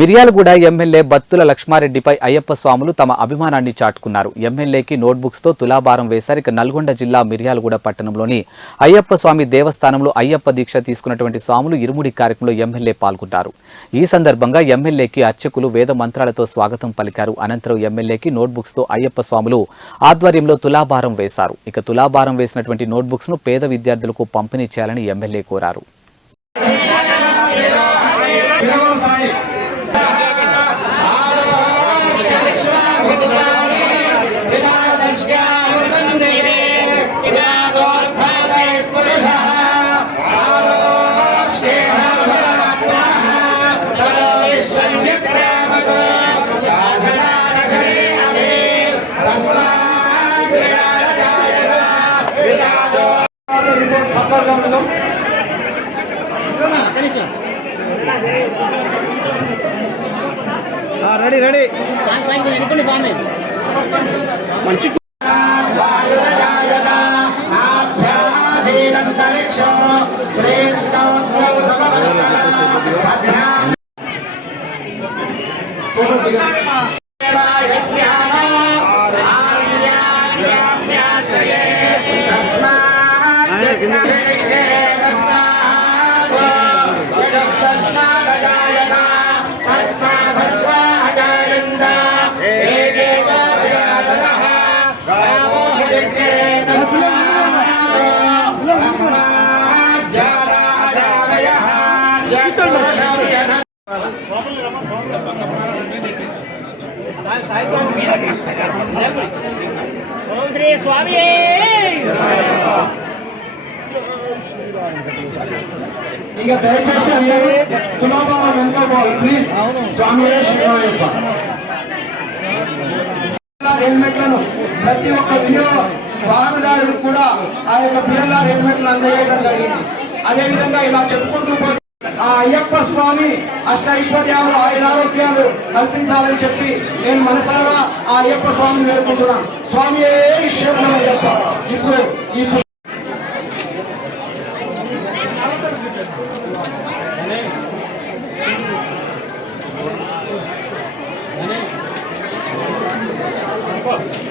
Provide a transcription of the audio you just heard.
Miryalaguda MLA Battula లక్ష్మారెడ్డిపై Ayyappa స్వాములు తమ అభిమానాన్ని చాటుకున్నారు. ఎమ్మెల్యేకి నోట్బుక్స్ తో తులాభారం వేశారు. ఇక నల్గొండ జిల్లా మిర్యాలగూడ పట్టణంలోని అయ్యప్ప స్వామి దేవస్థానంలో అయ్యప్ప దీక్ష తీసుకున్నటువంటి స్వాములు ఇరుముడి కార్యక్రమంలో ఎమ్మెల్యే పాల్గొన్నారు. ఈ సందర్భంగా ఎమ్మెల్యేకి అర్చకులు వేద మంత్రాలతో స్వాగతం పలికారు. అనంతరం ఎమ్మెల్యేకి నోట్బుక్స్ తో అయ్యప్ప స్వాములు ఆధ్వర్యంలో తులాభారం వేశారు. ఇక తులాభారం వేసినటువంటి నోట్బుక్స్ ను పేద విద్యార్థులకు పంపిణీ చేయాలని ఎమ్మెల్యే కోరారు. రెడీ రెడీ మంచి ఓం శ్రీ స్వామి ఇక దయచేసి అందరూ తులాభారం ఎంతో ప్లీజ్ స్వామి హెల్మెట్లను ప్రతి ఒక్క వినియోగ వాహనదారులు కూడా ఆ యొక్క పిఎల్ఆర్ హెల్మెట్లను అందజేయడం జరిగింది. అదేవిధంగా ఇలా చెప్పుకుంటూ ఆ అయ్యప్ప స్వామి అష్టైశ్వర్యాలు ఆయురారోగ్యాలు కల్పించాలని చెప్పి నేను మనసారా ఆ అయ్యప్ప స్వామిని వేడుకుంటున్నాను. స్వామి శరణం అయ్యప్ప. ఇప్పుడు ఈ Come on.